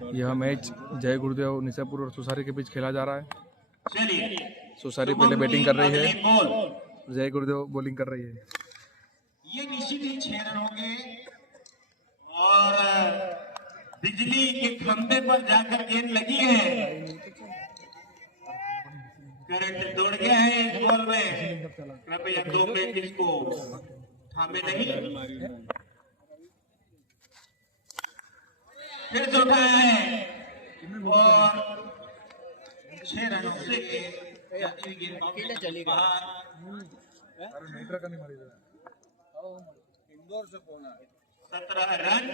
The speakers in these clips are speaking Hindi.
यह मैच जय गुरुदेव निशापुर और सुसारी के बीच खेला जा रहा है। सुसारी पहले बैटिंग कर रही है, जय गुरुदेव बॉलिंग कर रही है। ये निश्चित ही 6 रन होंगे और बिजली के खंभे पर जाकर गेंद लगी है, करंट दौड़ गया है इस बॉल में। कृपया 2 मिनट को थामे नहीं। फिर से उठाया है और 6 रनों से जाती हुई गेंद बाहर। इंदौर से कौन है? 17 रन,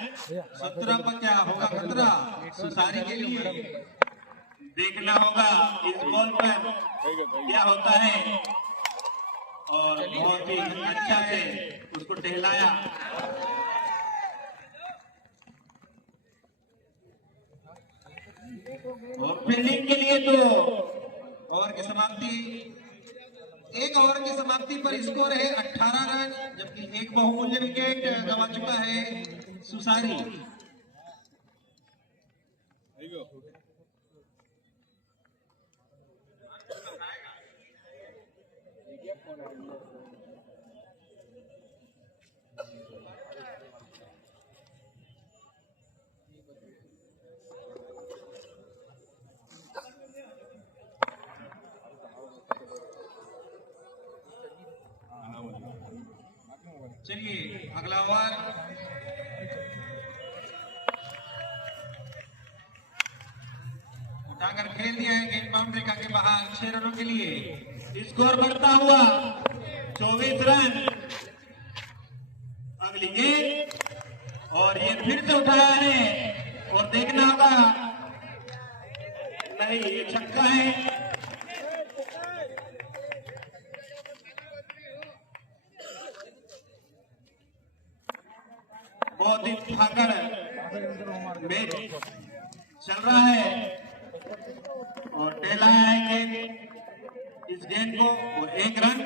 17 पर क्या होगा खतरा सुसारी के लिए। देखना होगा इस बॉल पर क्या होता है और बहुत ही अच्छा से उसको टहलाया। और फील्डिंग के लिए तो ओवर की समाप्ति, 1 ओवर की समाप्ति पर स्कोर है 18 रन, जबकि एक बहुमूल्य विकेट गंवा चुका है सुसारी। चलिए अगला ओवर उठाकर खेल दिया है, गेंद बाउंड्री का के बाहर 6 रनों के लिए। स्कोर बढ़ता हुआ 24 रन। अगली गेंद और ये फिर से उठाया है और देखना होगा, नहीं ये छक्का है। बहुत ही भागड़ मैच चल रहा है और टहलाया है गेंद, इस गेंद को और 1 रन।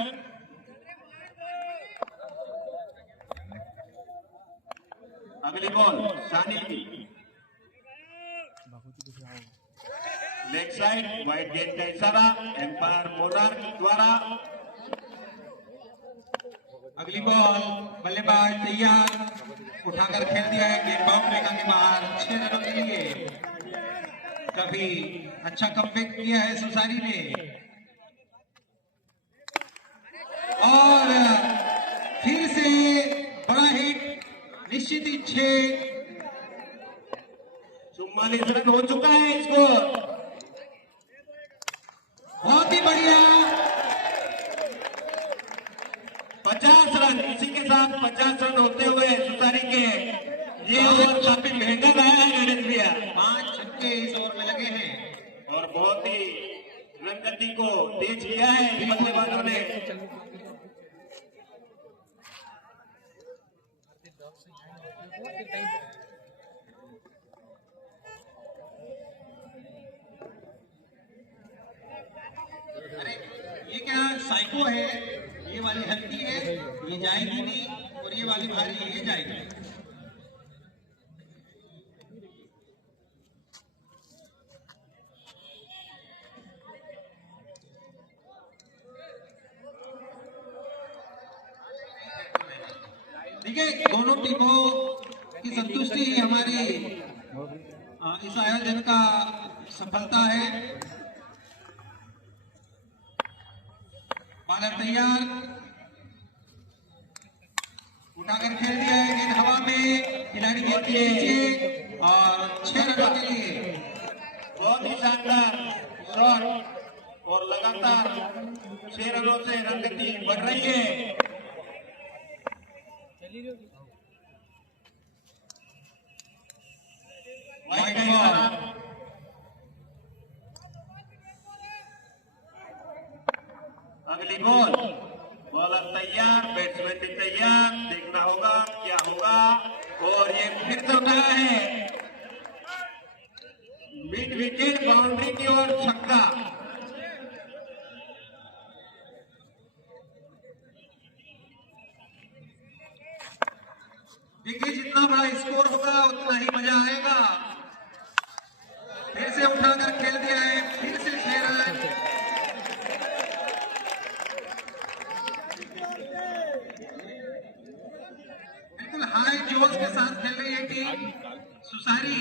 अगली बॉल शानिल की लेग साइड, वाइड गेंद का इशारा एम्पायर मोनार्क द्वारा। अगली बॉल बल्लेबाज तैयार, उठाकर खेल दिया है, गेंद बाउंड्री का के बाहर 6 रनों के लिए। काफी अच्छा कमबैक किया है सुसारी ने और फिर से बड़ा हिट, निश्चित ही 44 रन हो चुका है स्कोर। बहुत ही बढ़िया 50 रन, इसी के साथ 50 रन होते हुए सुसारी के ये ओवर काफी महंगा गया है गणेश भैया। 5 छक्के इस ओवर में लगे हैं और बहुत ही रन गति को तेज किया है बल्लेबाजों ने। अरे ये क्या साइको है, ये वाली हल्की है ये जाएगी नहीं और ये वाली भारी है ये जाएगी। ठीक है, दोनों टीमों की संतुष्टि हमारी इस आयोजन का सफलता है। बॉलर तैयार, उठाकर खेल दिया है, गेंद हवा में, खिलाड़ी गेंद के नीचे और 6 रनों के लिए। बहुत ही शानदार शॉट और लगातार 6 रनों से रन गति बढ़ रही है। वाइड बॉल, अगली बॉल, बॉलर तैयार, बैट्समैन भी तैयार, देखना होगा क्या होगा और ये फिर से उठाया है मिड विकेट बाउंड्री की ओर छक्का। देखिए जितना बड़ा स्कोर होगा उतना ही मजा आएगा। सुसारी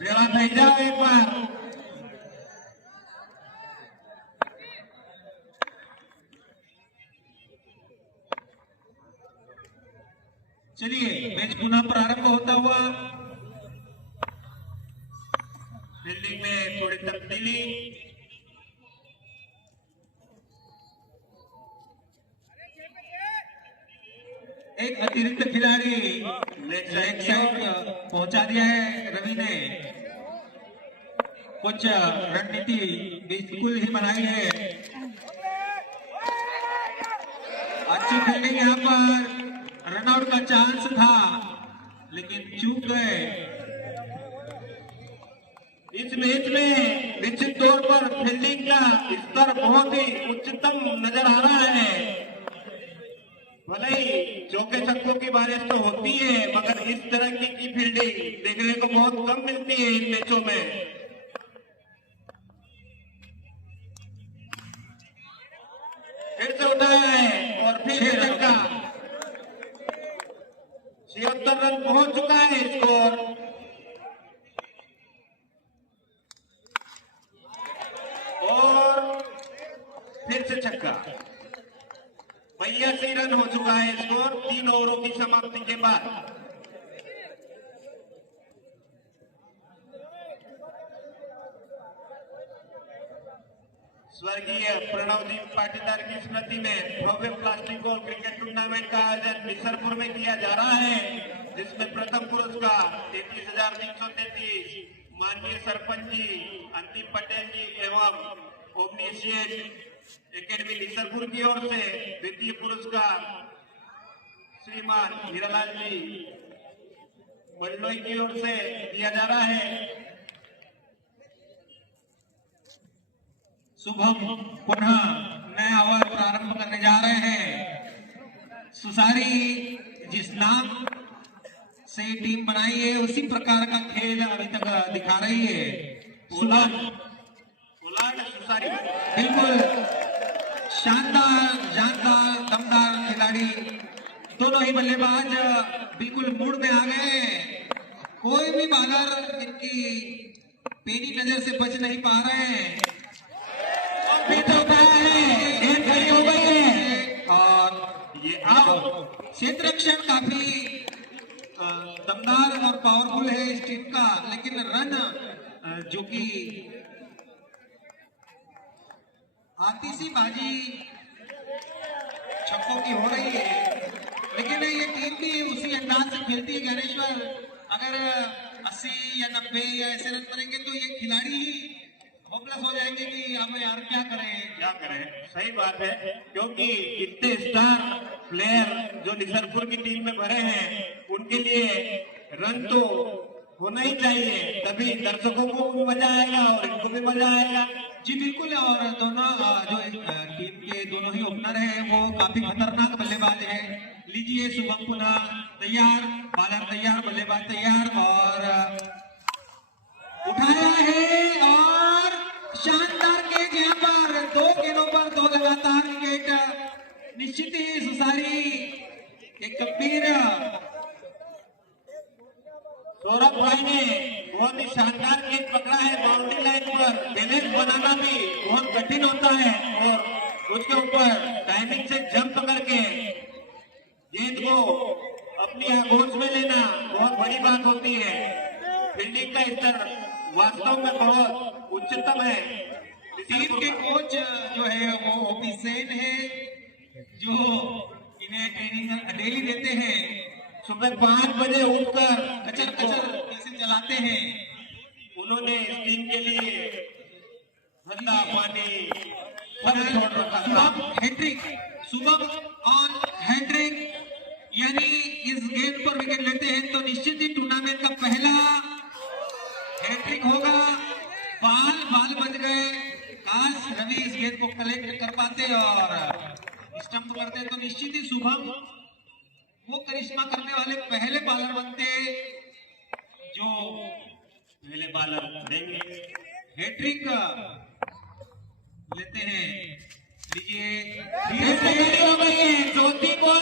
बेड़ा भेजा एक बार। चलिए मैच पुनः प्रारंभ होता हुआ। फील्डिंग में थोड़ी तब्दीली। एक अतिरिक्त खिलाड़ी लेग साइड पहुंचा दिया है रवि ने। कुछ रणनीति बिल्कुल ही बनाई है। अच्छी फील्डिंग यहाँ पर, रनआउट का चांस था लेकिन चूक गए। इस मैच में निश्चित तौर पर फील्डिंग का स्तर बहुत ही उच्चतम नजर आ रहा है। भले ही चौके छक्कों की बारिश तो होती है मगर इस तरह की फील्डिंग देखने को बहुत कम मिलती है इन मैचों में। फिर से उठाया है और फिर छक्का। 76 रन पहुंच चुका है स्कोर। और फिर से छक्का। 82 रन हो चुका है स्कोर 3 ओवरों की समाप्ति के बाद। स्वर्गीय प्रणव जी पाटीदार की स्मृति में भव्य प्लास्टिक बॉल क्रिकेट टूर्नामेंट का आयोजन बिसरपुर में किया जा रहा है, जिसमें प्रथम पुरस्कार 33,333 माननीय सरपंच जी अंतिम पटेल जी एवं ओमनीशियट एकेडमी बिसरपुर की ओर से, द्वितीय पुरस्कार श्रीमान हीरालाल जी बल्लोई की ओर से दिया जा रहा है। शुभम पुनः नया ओवर प्रारंभ करने जा रहे हैं। सुसारी जिस नाम से टीम बनाई है उसी प्रकार का खेल अभी तक दिखा रही है। सुसारी बिल्कुल शानदार जानदार दमदार खिलाड़ी। दोनों ही बल्लेबाज बिल्कुल मूड में आ गए। कोई भी बॉलर इनकी पेनी नजर से बच नहीं पा रहे हैं। गेंद खड़ी हो गई है और ये आउट। क्षेत्र रक्षण काफी दमदार और पावरफुल है इस टीम का, लेकिन रन जो कि आतिशबाजी छक्कों की हो रही है, लेकिन ये टीम भी उसी अंदाज से खेलती है। ज्ञानेश्वर, अगर 80 या 90 या ऐसे रन करेंगे तो ये खिलाड़ी ही होपलेस हो जाएंगे कि अब यार क्या करें। सही बात है, क्योंकि इतने स्टार प्लेयर जो निसरपुर की टीम में भरे हैं उनके लिए रन तो होना ही चाहिए, तभी दर्शकों को भी मजा आएगा और इनको भी मजा आएगा। जी बिल्कुल। और दोनों जो टीम के दोनों ही ओपनर है वो काफी खतरनाक बल्लेबाज है। लीजिए शुभम पुनः तैयार, बॉलर तैयार, बल्लेबाज तैयार और उठाया है और शानदार कैच। यहाँ पर 2 गेंदों पर 2 लगातार विकेट। निश्चित ही सुसारी एक गंभीर सौरभ भाई ने बहुत ही शानदार कैच पकड़ा है। बाउंड्री लाइन पर बैलेंस बनाना भी बहुत कठिन होता है और उसके ऊपर टाइमिंग से जंप करके गेंद को अपनी आगोश में लेना बहुत बड़ी बात होती है। फील्डिंग का स्तर वास्तव में बहुत उच्चतम है। टीम के कोच जो है वो ओपी सेन है, जो इन्हें ट्रेनिंग डेली देते हैं। सुबह 5 बजे उठकर कचर कैसे चलाते हैं। उन्होंने इस टीम के लिए ठंडा पानी सब छोड़ रखा था। हैट्रिक, शुभम ऑन हैट्रिक, यानी इस गेंद पर विकेट लेते हैं तो निश्चित ही टूर्नामेंट का पहला हैट्रिक होगा। बाल बच गए। काश रवि इस गेंद को कलेक्ट कर पाते और स्टंप करते तो निश्चित ही शुभम वो करिश्मा करने वाले पहले बॉलर बनते जो पहले बॉलर देंगे, हैट्रिक लेते हैं। लीजिए, तैयारी हो गई है। चौथी बॉल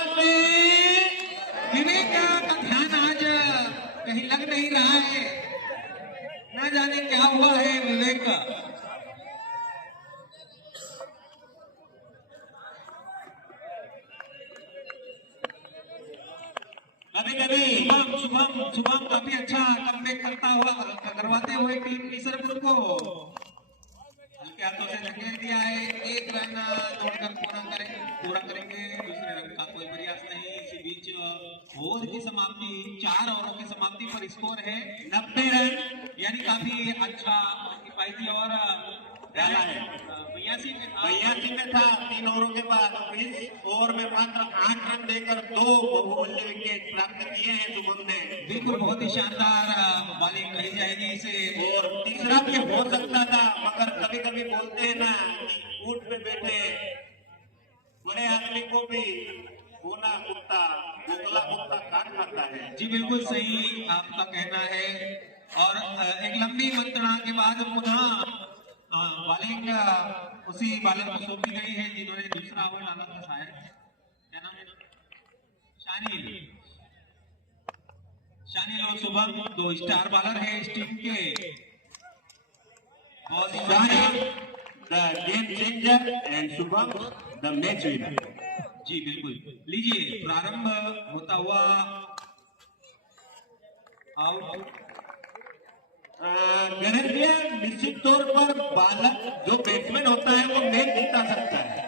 कभी कभी शुभम काफी अच्छा कमबैक करता हुआ करवाते हुए टीम निसरपुर को हल्के हाथों से धकेल दिया है। एक रन जोड़कर पूरा करेंगे। दूसरे रन का कोई प्रयास नहीं। इसी बीच ओवर की समाप्ति 4 ओवरों की समाप्ति पर स्कोर है 90 रन, यानी काफी अच्छा किफायती और डाला है। 82 में था 3 ओवरों के बाद 20 ओवर में मात्र 8 रन देकर 2 बहुमूल्य विकेट प्राप्त किए हैं शुभम ने। बिल्कुल बहुत ही शानदार बॉलिंग कही जाएगी इसे। और तीसरा भी हो सकता था, मगर कभी कभी बोलते हैं ना कि ऊंट पे बैठे बड़े आदमी को भी बोला कुत्ता बोला कुत्ता काट खाता है। जी बिल्कुल सही आपका कहना है। और एक लंबी मंत्रणा के बाद पुनः बॉलिंग उसी बॉलर को सौंपी गई है जिन्होंने दूसरा ओवर डाला था शायद। क्या नाम है? शानिल और शुभम 2 स्टार बॉलर है इस टीम के। Shanil the game changer and Shubham the match winner. जी बिल्कुल। लीजिए प्रारंभ होता हुआ आउट। निश्चित तौर पर बालक जो बैट्समैन होता है वो मैच जीता सकता है,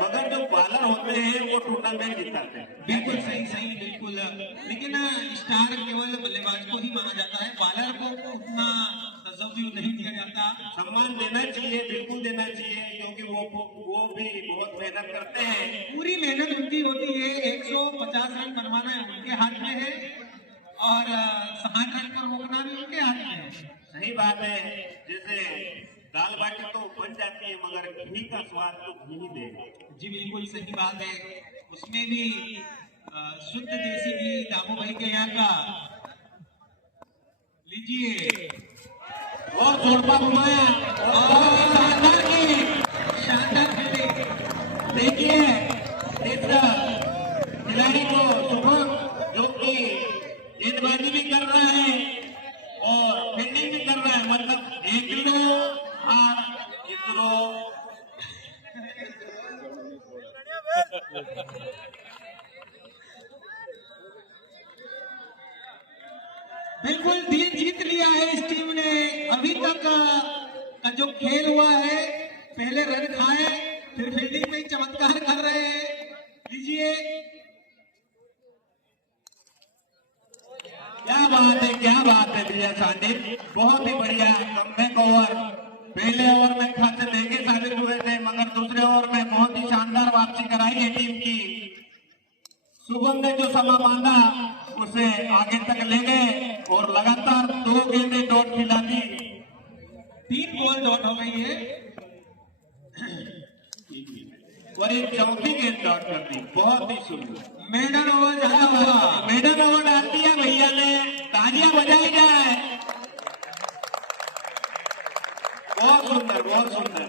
मगर जो बॉलर होते हैं वो टूर्नामेंट जिताते हैं। बिल्कुल सही बिल्कुल। लेकिन स्टार केवल बल्लेबाज को ही माना जाता है, बॉलर को उतना तवज्जो नहीं दिया जाता। सम्मान देना चाहिए, बिल्कुल देना चाहिए, क्योंकि वो भी बहुत मेहनत करते हैं। पूरी मेहनत उनकी होती है। 150 रन बनवाना उनके हाथ में है और 60 रन पर रोकना भी उनके हाथ में है। सही बात है। जैसे दाल बाटी तो बन जाती है, मगर घी का स्वाद तो घी ही देगा। जी बिल्कुल सही बात है। उसमें भी शुद्ध देसी घी दामू भाई के यहाँ का। लीजिए और जोड़पा घुमाया और शानदार फील्डिंग। देखिए इस खिलाड़ी को शुभम जो कि गेंदबाजी भी कर रहा है और फील्डिंग भी कर रहा है, मतलब एक लो और इतरो। बिल्कुल दिल जीत लिया है इस टीम ने। अभी तक का जो खेल हुआ है, पहले रन खाए फिर फील्डिंग में चमत्कार कर रहे हैं। लीजिए क्या बात है भैया सानिल, बहुत ही बढ़िया कमबैक ओवर। पहले ओवर में खासे महंगे साबित हुए थे, मगर दूसरे ओवर में बहुत ही शानदार वापसी कराई है टीम की। शुभम ने जो समा बांधा उसे आगे तक ले गए और लगातार 2 गेंदें डॉट खिला दी। 3 बॉल डॉट हो गई है और एक चौथी गेंद डॉट कर दी। बहुत ही सुंदर मेडन ओवर डाला हुआ। मेडन ओवर डाल दिया भैया ने, तालियां बजाई जाए। बहुत सुंदर बहुत सुंदर।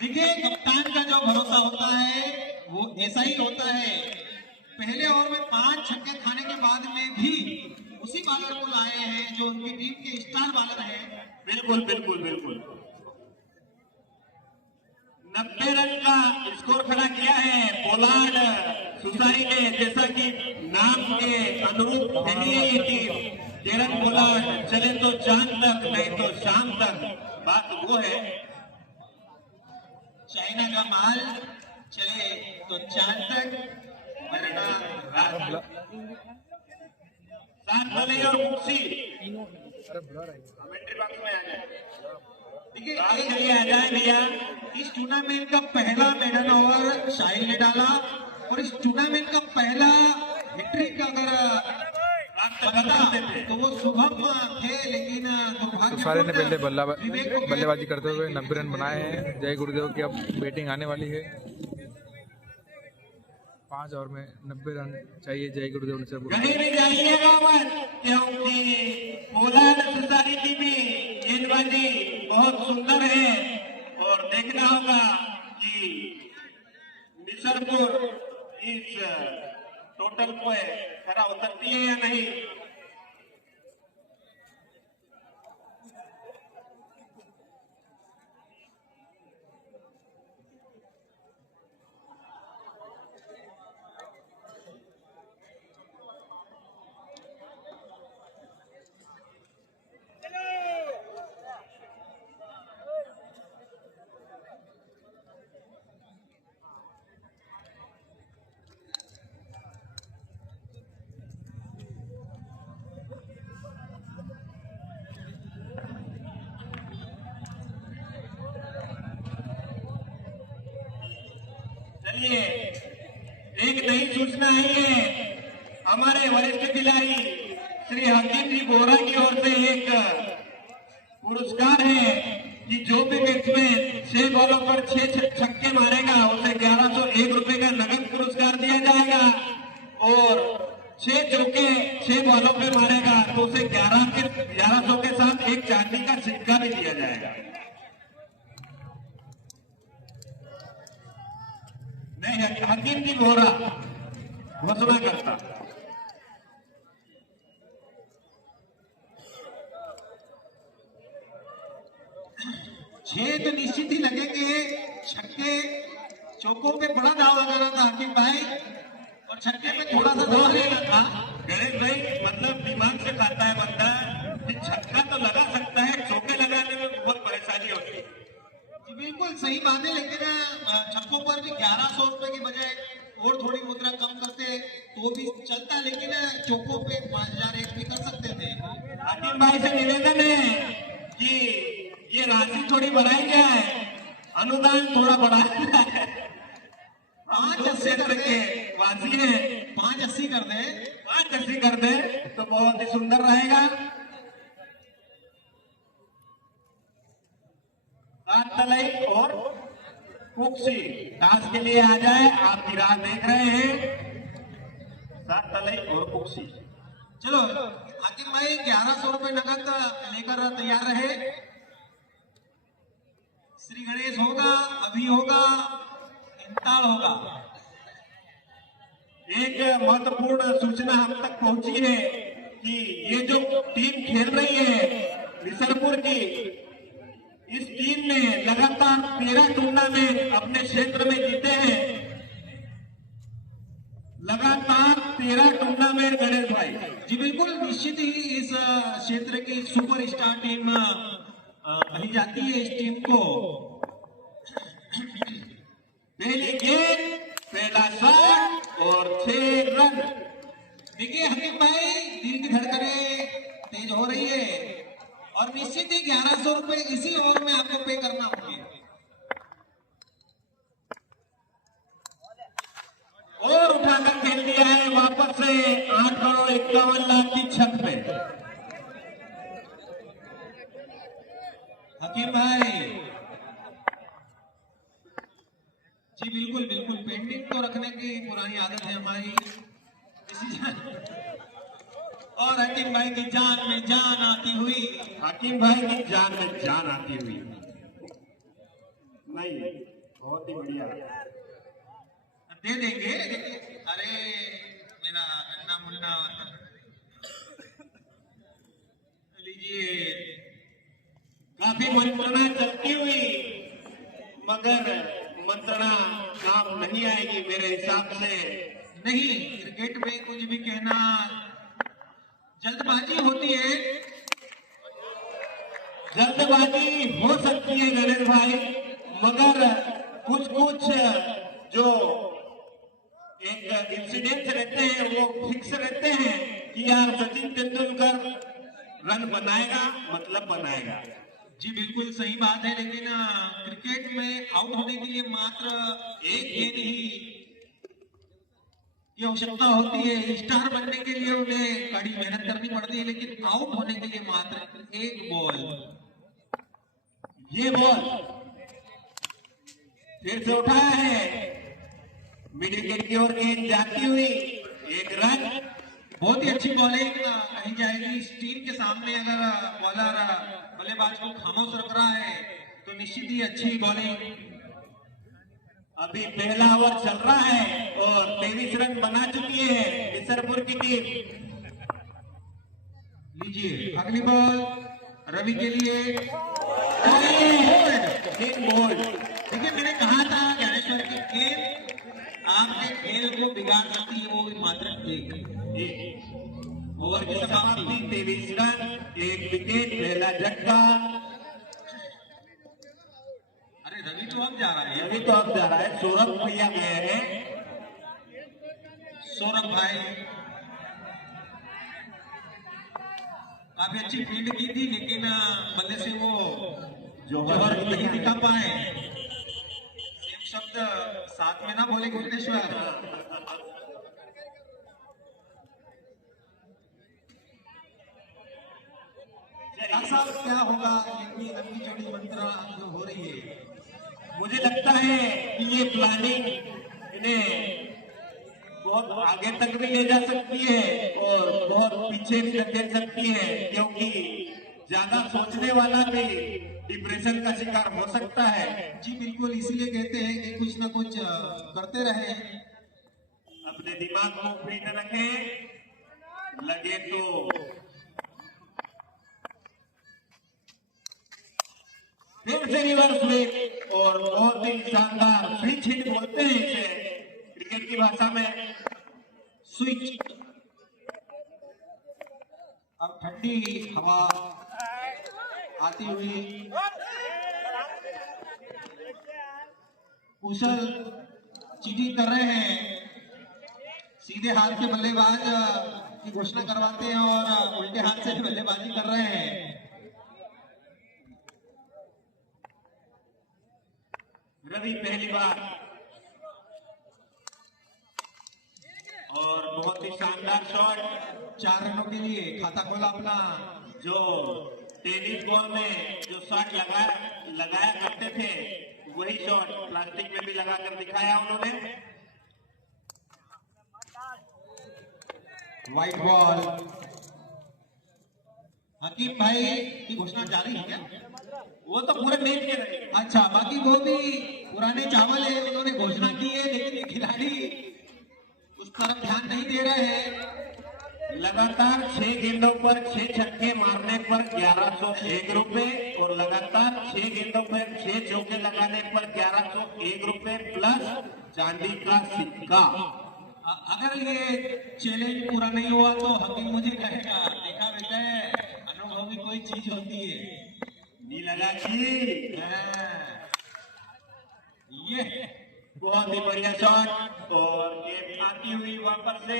देखिए कप्तान का जो भरोसा होता है वो ऐसा ही होता है। पहले ओवर में 5 छक्के खाने के बाद में भी उसी बॉलर को लाए हैं जो उनकी टीम के स्टार बॉलर हैं। बिल्कुल बिल्कुल बिल्कुल। 90 रन का स्कोर खड़ा किया है पोलार्ड सुसारी ने। जैसा कि नाम के अनुरूप खेली है ये टीम। किरण पोलार्ड चले तो चांद तक, नहीं तो शाम तक। बात वो है चाइना का माल चले तो चांद तक, वरना रात। 7 बॉलें और कुर्सी कमेंट्री बॉक्स में आ जाए। देखिए आ जाए भैया। इस टूर्नामेंट का पहला मेडन ओवर शाहिल ने डाला और इस टूर्नामेंट का पहला हैट्रिक अगर तो वो शुभम थे, लेकिन सुसारी ने पहले बल्लेबाजी करते हुए 90 रन बनाए हैं। जय गुरुदेव की अब बैटिंग आने वाली है। 5 ओवर में 90 रन चाहिए जय गुरुदेव से। कहीं भी जाइएगा मत, क्योंकि पोलार्ड सुसारी की भी गेंदबाजी बहुत सुंदर है और देखना होगा कि निसरपुर इस टोटल को खरा उतरती है या नहीं। चलिए एक नई सूचना आई है हमारे वरिष्ठ खिलाड़ी श्री हकीम जी बोरा की ओर से एक पुरस्कार है कि जो भी बैट्समैन 6 बॉलों पर 6 छक्के मारेगा उसे 1101 रुपए का नगद पुरस्कार दिया जाएगा और 6 चौके 6 बॉलों पे मारेगा तो उसे 1100 के साथ एक चांदी का सिक्का भी दिया जाएगा। मैं हकीम जी बोरा घोषणा करता। छह तो निश्चित ही लगेंगे, छक्के चौकों पे बड़ा दाव लगाना था हकीम भाई और छक्के में थोड़ा सा दाव लेना था। गणेश भाई मतलब दिमाग से खाता है बंदा कि छक्का तो लगा सकता है, चौके लगाने में बहुत परेशानी होती है। जी बिल्कुल सही बात है, लेकिन छक्कों पर भी 1100 रुपए की बजाय और थोड़ी मुद्रा कम करते तो भी चलता, लेकिन चौकों पे 5001 भी कर सकते थे। हकीम भाई से निवेदन है कि ये राशि थोड़ी बढ़ाई जाए, अनुदान थोड़ा बढ़ाया जाए। 580 कर दे, वासी है 580 कर दे, 580 कर दे तो बहुत ही सुंदर रहेगा। 7 तलई और कुक्सी टास्क के लिए आ जाए, आपकी राह देख रहे हैं। 7 तलई और कुक्सी। चलो हकीम भाई 1100 रुपए नगद लेकर तैयार रहे। श्री गणेश होगा, अभी होगा, इंताल होगा। एक महत्वपूर्ण सूचना हम तक पहुंची है कि ये जो टीम खेल रही है बिसरपुर की, इस टीम ने लगातार 13 टूर्नामेंट अपने क्षेत्र में जीते हैं। लगातार 13 टूर्नामेंट गणेश भाई। जी बिल्कुल, निश्चित ही इस क्षेत्र की सुपर स्टार टीम कही जाती है। इस टीम को पहली गेंद, पहला शॉट और 6 रन। देखिए हकीम भाई, दिल की धड़कनें तेज हो रही है और निश्चित ही 1100 रुपए इसी ओवर में आपको पे करना होंगे। और उठाकर खेल दिया है वापस से 8 करोड़ 51 लाख की छत पे। हकीम भाई जी बिल्कुल बिल्कुल, पेंडिंग तो रखने की पुरानी आदत है हमारी। और हकीम भाई की जान में जान आती हुई, हकीम भाई की जान में जान आती हुई। नहीं, बहुत ही बढ़िया दे देंगे। अरे मेरा अन्ना मुन्ना, लीजिए। काफी मंत्रणा चलती हुई मगर मंत्रणा काम नहीं आएगी मेरे हिसाब से। नहीं, क्रिकेट में कुछ भी कहना जल्दबाजी होती है। जल्दबाजी हो सकती है गणेश भाई, मगर कुछ कुछ जो एक इंसिडेंट्स रहते हैं वो फिक्स रहते हैं कि यार सचिन तेंदुलकर रन बनाएगा मतलब बनाएगा। जी बिल्कुल सही बात है, लेकिन क्रिकेट में आउट होने के लिए मात्र एक गेंद ही की आवश्यकता होती है। स्टार बनने के लिए उन्हें कड़ी मेहनत करनी पड़ती है, लेकिन आउट होने के लिए मात्र एक बॉल। ये बॉल फिर से उठाया है, मिड विकेट की ओर गेंद जाती हुई, 1 रन। बहुत ही अच्छी बॉलिंग कही जाएगी। इस टीम के सामने अगर बॉलर बल्लेबाज को खामोश रख रहा है तो निश्चित ही अच्छी बॉलिंग। अभी पहला ओवर चल रहा है और 23 रन बना चुकी है बिसरपुर की टीम। लीजिए अगली बॉल रवि के लिए। बॉल। देखिए मैंने कहा था ज्ञानेश्वर की गेंद आपके खेल को बिगाड़ सकती है, वो भी मात्र एक। ओवर की समाप्ति 23 रन, 1 विकेट, पहला झटका। अरे रवि तो अब जा रहा है, अभी तो अब जा रहा है, सौरभ भैया गए हैं। सौरभ भाई काफी अच्छी फील्ड की थी, लेकिन बल्ले से वो जोहर नहीं दिखा पाए। सेम शब्द साथ में ना बोले गुप्तेश्वर। साहब क्या होगा ये लंबी चौड़ी मंत्रा जो हो रही है? मुझे लगता है कि ये प्लानिंग इन्हें बहुत आगे तक भी ले जा सकती है और बहुत पीछे भी धकेल सकती है, क्योंकि ज्यादा सोचने वाला भी डिप्रेशन का शिकार हो सकता है। जी बिल्कुल, इसीलिए कहते हैं कि कुछ ना कुछ करते रहे, अपने दिमाग को फिट रखें, लगे तो फिर से रिवर्स स्वीप और बहुत ही शानदार स्विच हिट बोलते हैं इसे क्रिकेट की भाषा में, स्विच। अब ठंडी हवा आती हुई कुशल चीटिंग कर रहे हैं, सीधे हाथ के बल्लेबाज की घोषणा करवाते हैं और उल्टे हाथ से बल्लेबाजी कर रहे हैं। रवि पहली बार और बहुत ही शानदार शॉट, 4 रनों के लिए खाता खोला अपना। जो टेनिस बॉल में जो शॉट लगाया करते थे वही शॉट प्लास्टिक में भी लगाकर दिखाया उन्होंने। White ball. हकीम भाई की घोषणा जारी है क्या? वो तो पूरे मैच के रहे। अच्छा, बाकी वो भी पुराने चावल है, उन्होंने घोषणा की है, लेकिन ये खिलाड़ी उस तरफ ध्यान नहीं दे रहे हैं। लगातार 6 गेंदों पर 6 छक्के मारने पर 1101 रुपए और लगातार 6 गेंदों पर 6 चौके लगाने पर 1101 रुपए प्लस चांदी का सिक्का। अगर ये चैलेंज पूरा नहीं हुआ तो हकीम मुझे कहेगा, देखा बेटा अनुभव भी कोई चीज होती है। नहीं लगा कि ये बहुत ही बढ़िया शॉट और गेंद आती हुई वापस से।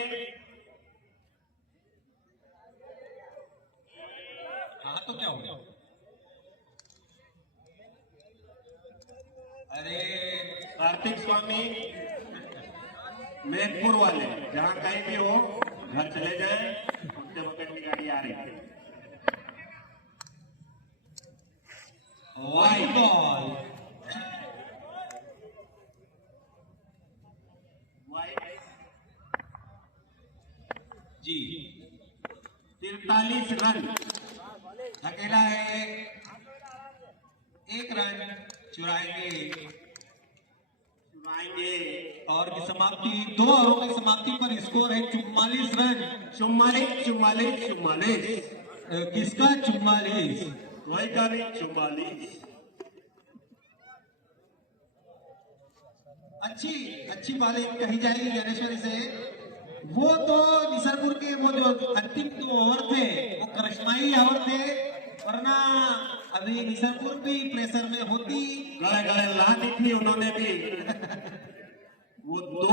हाँ तो क्या हो गया? अरे कार्तिक स्वामी मेदपुर वाले जहां कहीं भी हो घर चले जाए, उनके वक्त की गाड़ी आ रही है। Wide ball. जी 43 रन अकेला है, 1 रन चुराएंगे और की समाप्ति 2 ओवरों की समाप्ति पर स्कोर है 44 रन। 44 किसका 44? वही का भी 44। अच्छी बॉलिंग कही जाएगी ज्ञानेश्वरी से। वो तो निसरपुर के वो जो अंतिम 2 ओवर थे वो करिश्माई ओवर थे, वरना अभी निसरपुर भी प्रेशर में होती। गड़े ला दी थी उन्होंने भी। वो 2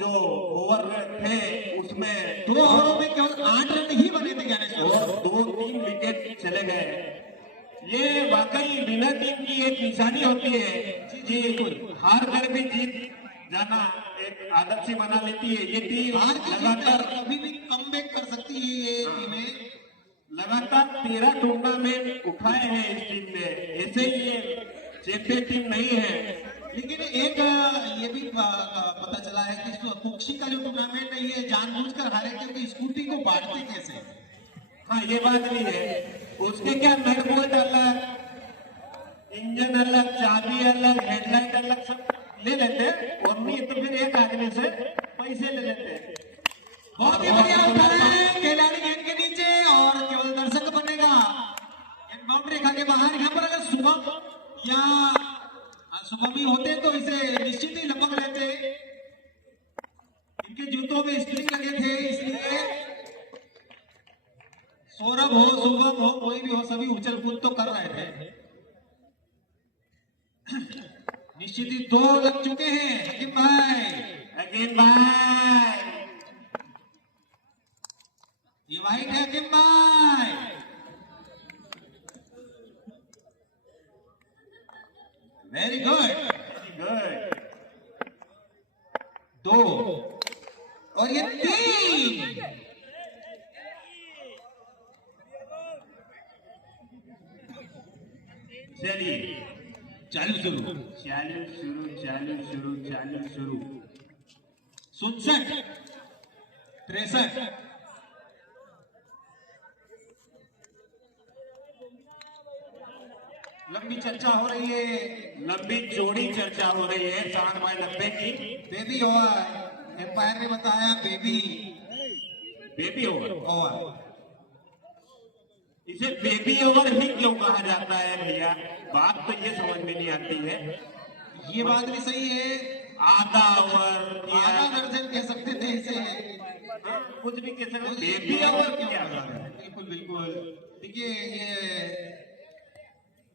जो ओवर थे उसमें 2 ओवरों में केवल 8 रन ही बने थे ज्ञानेश्वर, और 2-3 विकेट चले गए। ये वाकई विनर टीम की एक निशानी होती है जी, हार कर भी जीत जाना एक आदत सी बना लेती है। ये टीम लगातार कभी भी कमबैक कर सकती है। ये टीमें लगातार 13 टूर्नामेंट उठाए हैं इस टीम ने, ऐसे ही ये चैंपियन टीम नहीं है। लेकिन एक ये भी पता चला है कि कुक्षी का जो टूर्नामेंट नहीं है जानबूझकर हारे, क्योंकि स्कूटी को बांटते कैसे। हाँ ये बात भी है, उसके क्या नट बोल्ट अलग, इंजन अलग, चाबी अलग, हेडलाइट अलग सब ले लेते, और नहीं तो फिर एक आदमी से पैसे ले लेते। बहुत ही बढ़िया उठा है खिलाड़ी गेंद के नीचे और केवल दर्शक बनेगा बाउंड्री रेखा के बाहर। यहाँ पर अगर शुभम या शुभम ही होते तो इसे निश्चित ही लपक लेते। इनके जूतों में स्प्रिंग लगे थे, इसलिए सौरभ हो शुभम हो कोई भी हो सभी उछल कूद तो कर रहे थे। निश्चित ही 2 लग चुके हैं। हकीम भाई ये वाइट है। हकीम भाई वेरी गुड। चलिए चालू शुरू चालू शुरू चालू शुरू चालू शुरू 67 63 लंबी चर्चा हो रही है, लंबी जोड़ी चर्चा हो रही है 60/90 की। बेबी ओवर एम्पायर ने बताया बेबी बेबी ओवर, ओवर। इसे बेबी ओवर ही क्यों कहा जाता है भैया? बात तो ये समझ में नहीं आती है। ये बात भी सही है, आधा ओवर या आधा दर्जन कह सकते थे इसे, कुछ भी कह सकते, बेबी ओवर क्या? बिल्कुल बिल्कुल। देखिए ये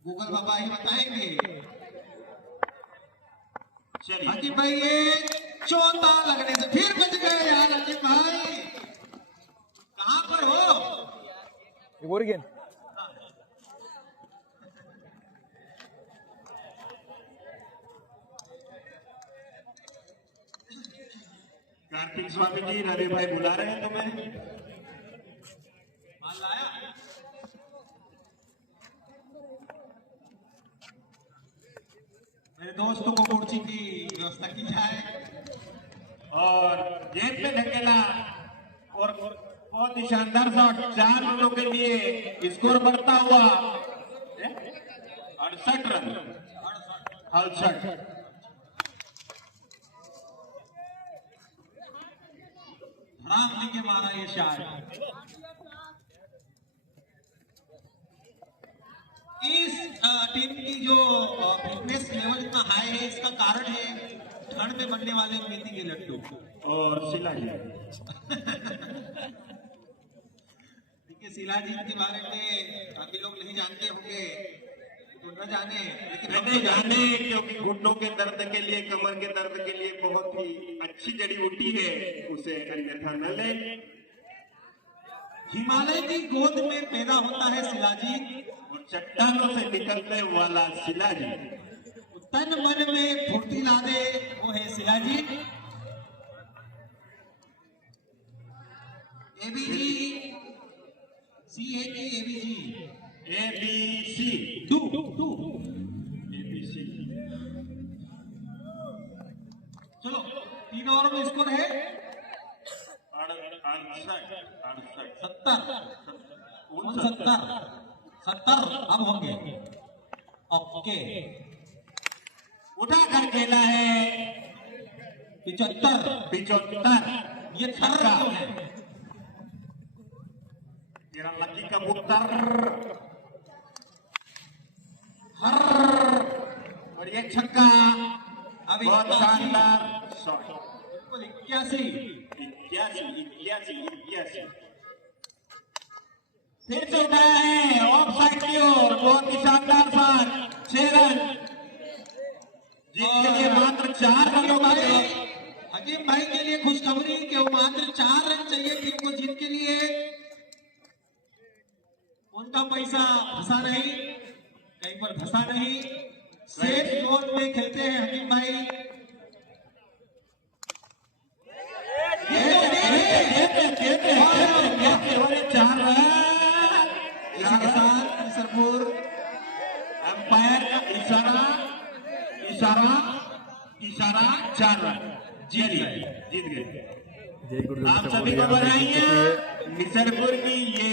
गूगल बाबा ही बताएंगे। चलिए हाकिम भाई ये चौथा लगने से फिर बच गए यार हाकिम भाई, कहां पर हो? एक और गेंद। कार्तिक स्वामी जी, रवि भाई बुला रहे हैं तुम्हें। माल लाया? मेरे दोस्तों को कुर्सी की व्यवस्था की जाए। और गेंद पे ढकेला और बहुत ही शानदार शॉट, 4 रनों के लिए स्कोर बढ़ता हुआ 68 रन, 68। धड़ाम के मारा ये शॉट। इस टीम की जो फिटनेस लेवल इतना हाई है, इसका कारण है ठंड में बनने वाले मेथी के लड्डू और शिलाजी। देखिए शिलाजीत के बारे में काफी लोग नहीं जानते होंगे, तो न जाने, लेकिन हम नहीं तो जाने, क्योंकि घुटनों के दर्द के लिए, कमर के दर्द के लिए बहुत ही अच्छी जड़ी बूटी है, उसे अन्यथा न लें। हिमालय की गोद में पैदा होता है शिलाजीत, और चट्टानों से निकलने वाला शिलाजी, तन मन में फुर्ती ला दे वो है शिलाजीत। एबीजी सी है कि एबीजी? ABC, to ABC। चलो 3 ओवर में स्कोर है 70 अब होंगे। ओके उठा कर खेला है 75। ये छक्का है। तेरा लकी कबूतर हर, और ये छक्का अभी बहुत शानदार शॉट। 81। 81। फिर से उठाया है ऑफ साइड की ओर, बहुत ही शानदार शॉट, 6 रन। जीत के लिए मात्र 4 रनों का जरूरत। हकीम भाई के लिए खुशखबरी कि वो मात्र 4 रन चाहिए टीम को जीत के लिए। उनका पैसा फंसा नहीं, कहीं पर धंसा नहीं, सेफ जोन में खेलते हैं हकीम भाई। इसी के साथ सरपुर अंपायर का इशारा 4 रन, जीत गए। जय गुरुदेव आप से सभी बोलिए, को हमने जीत चुकी है। बधाइयां मिसरपुर की ये